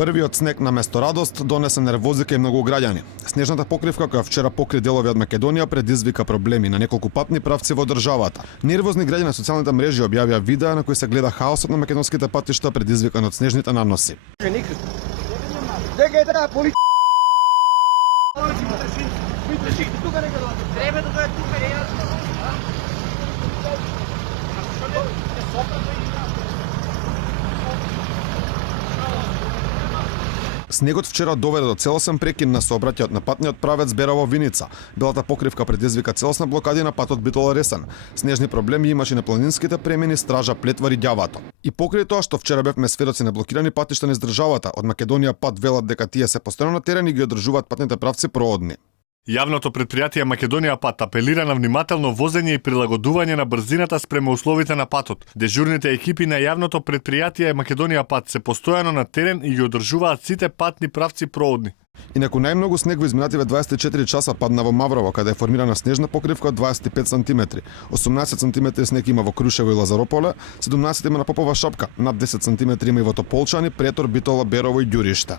Првиот снег на место радост донесе нервози кај многу граѓани. Снежната покривка која вчера покри делови од Македонија предизвика проблеми на неколку патни правци во државата. Нервозни граѓани на социјалните мрежи објавија видеа на кои се гледа хаосот на македонските патишта предизвикан од снежните наноси. Снегот вчера доведе до целосен прекин на сообраќајот на патниот правец Берово-Виница. Белата покривка предизвика целосна блокади на патот Битола-Ресен. Снежни проблеми имаше на планинските премини Стража, Плетвар и Ѓавато. И покрај тоа што вчера бевме сведоци на блокирани патишта низ државата, од Македонија пат велат дека тие се постојано на терен и ги одржуваат патните правци проодни. Јавното предпријатие Македонија пат апелира на внимателно возење и прилагодување на брзината спрема условите на патот. Дежурните екипи на јавното предпријатие Македонија пат се постојано на терен и ги одржуваат сите патни правци проодни. Инаку најмногу снег во изминативе 24 часа падна во Маврово, каде е формирана снежна покривка од 25 см. 18 см снег има во Крушево и Лазарополе, 17 има на Попова Шапка, над 10 см има и во Тополчани, Претор, Битола, Берово и Ѓуриште.